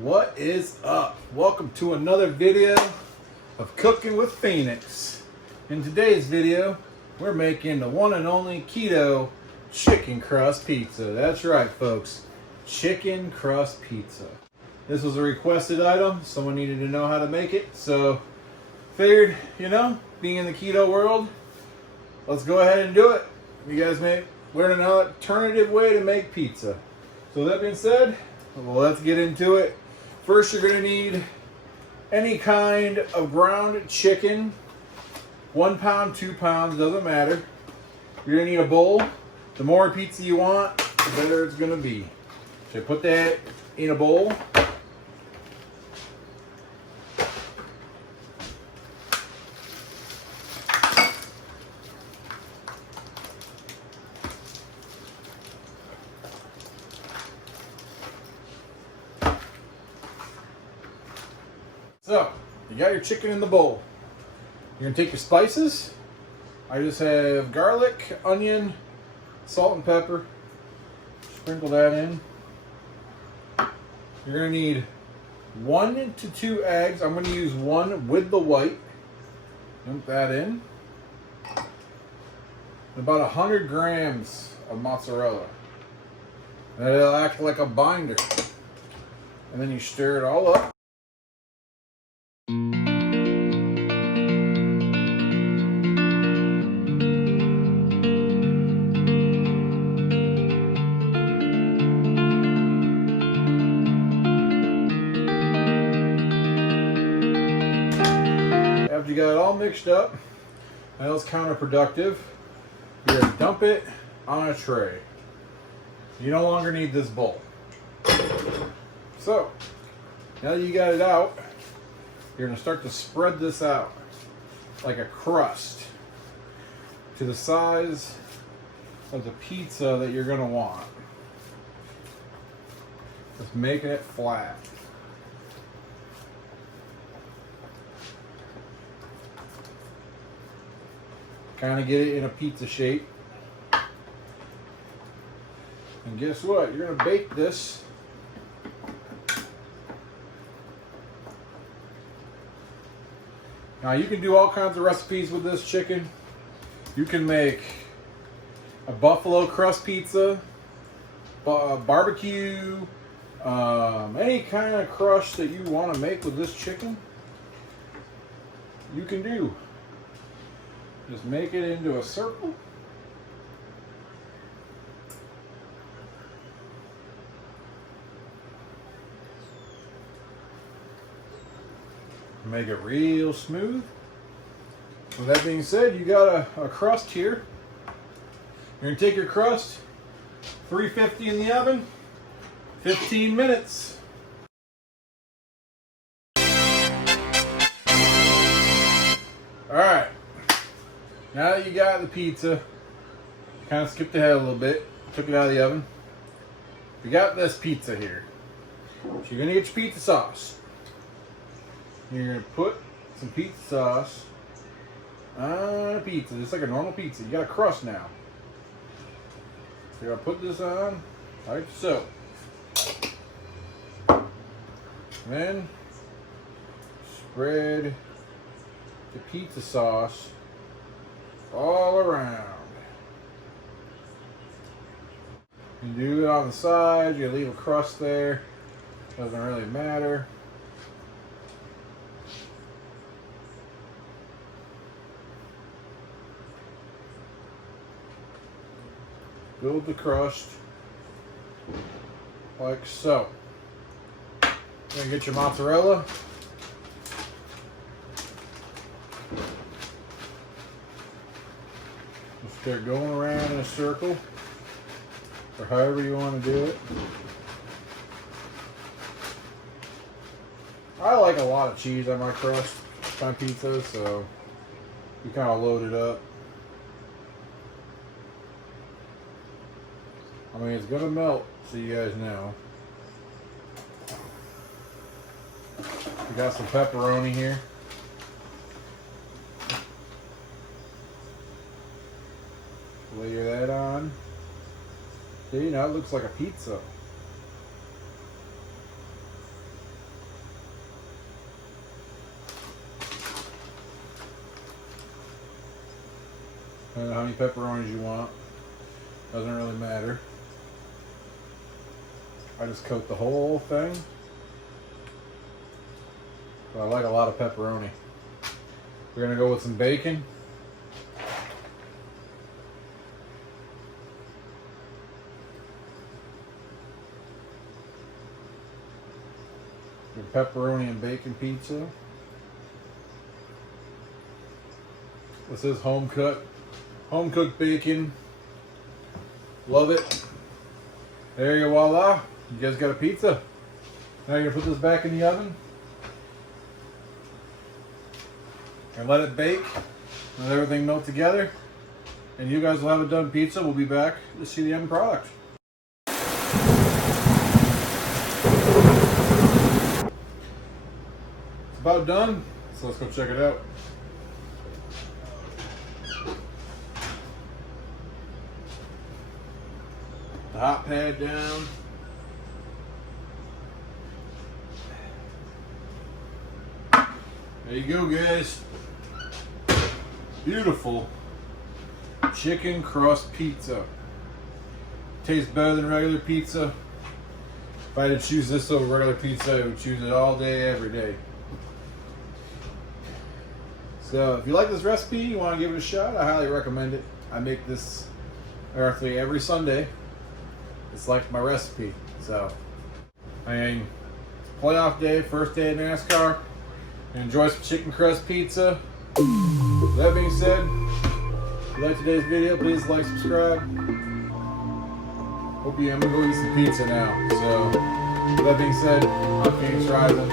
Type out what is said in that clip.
What is up? Welcome to another video of Cooking with Phoenix. In today's video, we're making the one and only keto chicken crust pizza. That's right, folks. Chicken crust pizza. This was a requested item. Someone needed to know how to make it, so figured, being in the keto world, let's go ahead and do it. You guys may learn an alternative way to make pizza. So that being said, well, let's get into it. First, you're going to need any kind of ground chicken. 1 pound, 2 pounds, doesn't matter. You're going to need a bowl. The more pizza you want, the better it's going to be. So put that in a bowl. So, you got your chicken in the bowl. You're going to take your spices. I just have garlic, onion, salt and pepper. Sprinkle that in. You're going to need 1 to 2 eggs. I'm going to use 1 with the white. Dump that in. And about 100 grams of mozzarella. That'll act like a binder. And then you stir it all up. After you got it all mixed up, and it's counterproductive, you're going to dump it on a tray. You no longer need this bowl. So, now that you got it out, you're going to start to spread this out like a crust to the size of the pizza that you're going to want. Just making it flat. Kind of get it in a pizza shape. And guess what? You're going to bake this now. You can do all kinds of recipes with this chicken. You can make a buffalo crust pizza, barbecue, any kind of crust that you want to make with this chicken, you can do. Just make it into a circle. Make it real smooth. With that being said, you got a crust here. You're going to take your crust, 350 in the oven, 15 minutes. Alright. Now that you got the pizza, kind of skipped ahead a little bit, took it out of the oven. You got this pizza here. So you're going to get your pizza sauce. You're going to put some pizza sauce on a pizza, just like a normal pizza. You got a crust now. So you're going to put this on like so. Then spread the pizza sauce all around. You do it on the sides, you leave a crust there, doesn't really matter. Build the crust like so. You're gonna get your mozzarella. Start going around in a circle, or however you want to do it. I like a lot of cheese on my crust on pizza, so you kind of load it up. I mean, it's gonna melt, so you guys know. We got some pepperoni here. Layer that on. See, now it looks like a pizza. I don't know how many pepperonis you want. Doesn't really matter. I just coat the whole thing. But I like a lot of pepperoni. We're gonna go with some bacon. Your pepperoni and bacon pizza. This is home cooked bacon. Love it. There you go, voila. You guys got a pizza. Now you're gonna put this back in the oven and let it bake, let everything melt together, and you guys will have a done pizza. We'll be back to see the end product. It's about done, so let's go check it out. The hot pad down. There you go, guys. Beautiful chicken crust pizza. Tastes better than regular pizza. If I had to choose this over regular pizza, I would choose it all day, every day. So if you like this recipe, you want to give it a shot, I highly recommend it. I make this actually every Sunday. It's like my recipe. So, I mean, it's playoff day, first day of NASCAR. Enjoy some chicken crust pizza. With that being said, if you like today's video, please like, subscribe. I'm gonna go eat some pizza now. So, with that being said, I'm Phoenix Rising.